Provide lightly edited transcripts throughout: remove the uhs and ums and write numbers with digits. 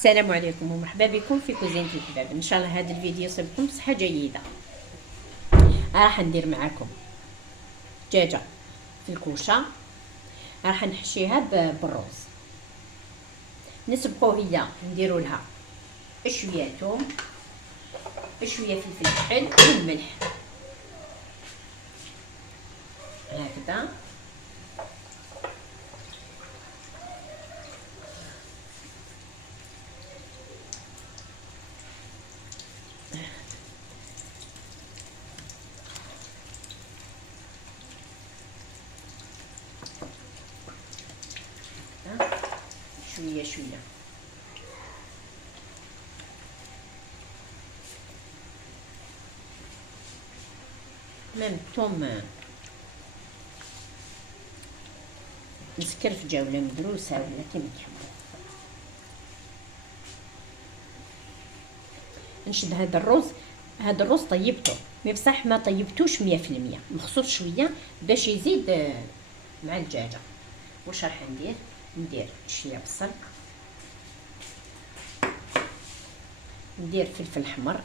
السلام عليكم ومرحبا بكم في كوزينة الحباب. ان شاء الله هذا الفيديو يصيبكم بصحة جيدة. راح ندير معاكم دجاجة في الكوشة، راح نحشيها بالرز. نسبقو هي نديرو لها شوية ثوم، شوية فلفل حل والملح هكذا. شوية شوية مام الثوم مسكرفجة ولا مدروسة ولا كيما تحبوا. نشد هذا الرز طيبته، مي بصح ما طيبتوش 100%، مخصوص شويه باش يزيد مع الدجاجه. واش راح ندير شويه بصل، ندير فلفل احمر،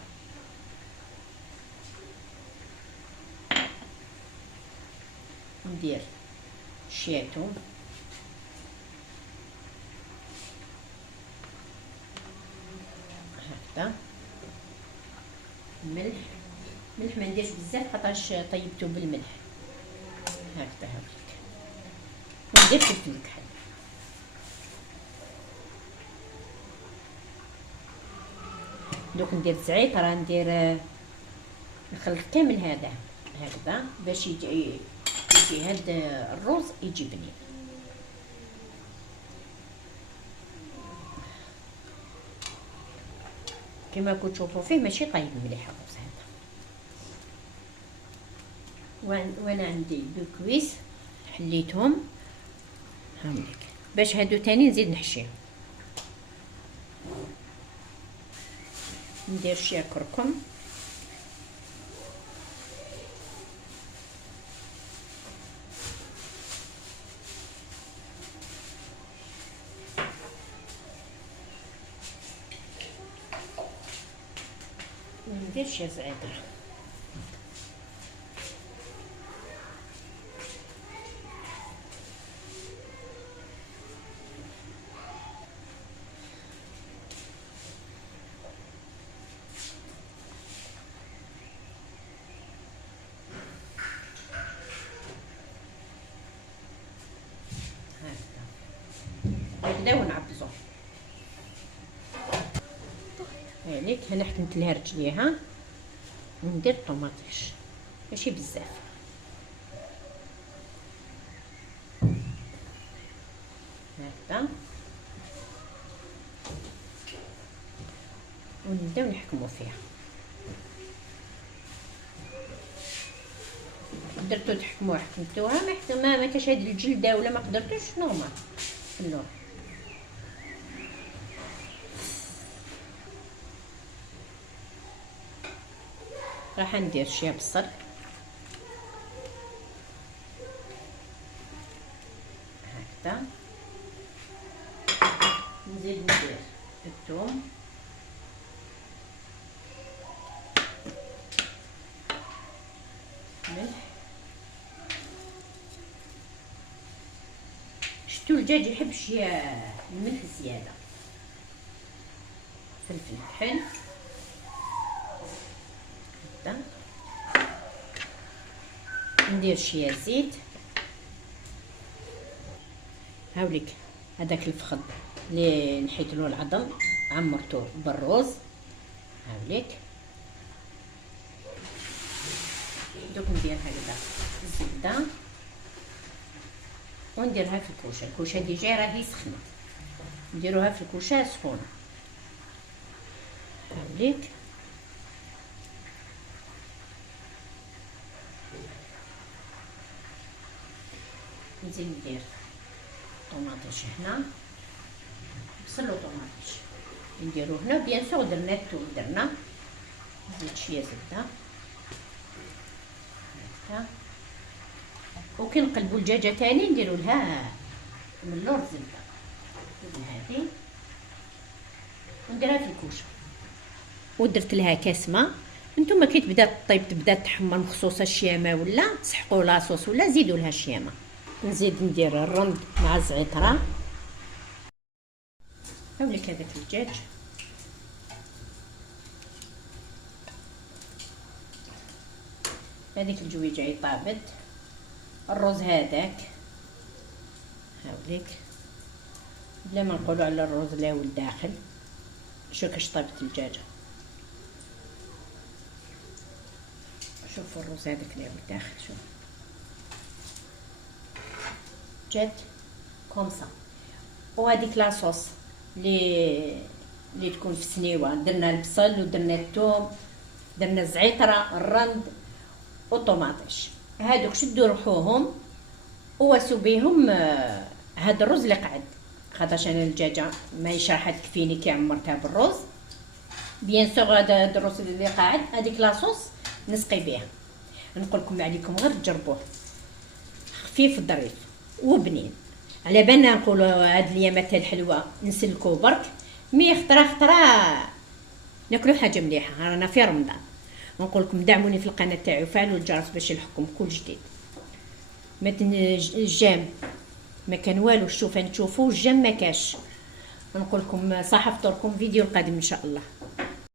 ندير شويه ثوم، هكذا. ملح ما نديرش بزاف خاطرش طيبته بالملح، هكذا هاوليك. وندير فلفل كحل. دوك ندير زعيط، راه ندير نخلط كامل هذا هكذا باش يجي هذا الرز يجي بنين. كما كنتوا تشوفوا فيه ماشي طيب مليح الرز هذا. وانا عندي دو كويس حليتهم هاوليك باش هادو تاني نزيد نحشيهم. ندير شويه كركم، وندير شويه زعتر. هكذا ونعبزو هانيك. هنا حكمت لها رجليها وندير طوماطيش ماشي بزاف، هكذا. ونبداو نحكمو فيها. قدرتو تحكموها حكمتوها، ما كاش هاد الجلده ولا ما قدرتوش نورمال خلوها. راح ندير شويه بصل، هكذا. نزيد ندير الثوم، ملح. شتو الدجاج يحب شويه الملح زياده، فلفل حل هكذا. ندير شويه زيت. هاوليك هذاك الفخذ اللي نحيت له العظم عمرته بالرز هاوليك. دوك ندير هكذا الزبده ونديرها في الكوشه ديجا راهي سخنه، نديروها في الكوشه سخونه هاوليك. نزيد ندير طوماطيش هنا، بصل وطوماطيش نديرو هنا. بيان سور درنا الثوم، درنا نزيد شويه زبده هكذا. وكي نقلبوا الدجاجه تاني نديرو لها من اللور زبده هذه ونديرها في الكوشه، ودرت لها كاسمه. نتوما كي تبدا طيب تبدا تحمر مخصوصه الشيامه ولا تسحقوا لاصوص ولا زيدوا لها الشيامه. نزيد ندير الرند مع الزعتره. هاوليك هذاك الدجاج، هذيك الجويجه طابت، الرز هذاك هاوليك بلا ما نقولوا على الرز لا والداخل. شوف كاش طابت الدجاجه، شوفوا الرز هذاك لا والداخل، شوف جات كومسا. وهذيك لاصوص اللي تكون في سنيوه، درنا البصل ودرنا الثوم، درنا الزعتره، الرند والطوماطيش. هادوك شدوا روحوهم وواسوا بيهم هاد الرز اللي قعد، خاطرش انا الدجاجه ماهيش راح تكفيني كي عمرتها بالرز. بيان سور هذا الرز اللي قاعد هذيك لاصوص نسقي بها. نقول لكم عليكم غير تجربوه، خفيف ظريف وبنين. على بالنا نقولوا هاد الايامات الحلوه نسلكوا برك، مي خطره ناكلوا حاجه مليحه. رانا في رمضان. نقول لكم دعموني في القناه تاعي وفعلوا الجرس باش يلحقكم كل جديد. ما الجام ما كان والو، شوف نشوفوا الجام ما كاش. نقول لكم صحه فطوركم، فيديو القادم ان شاء الله.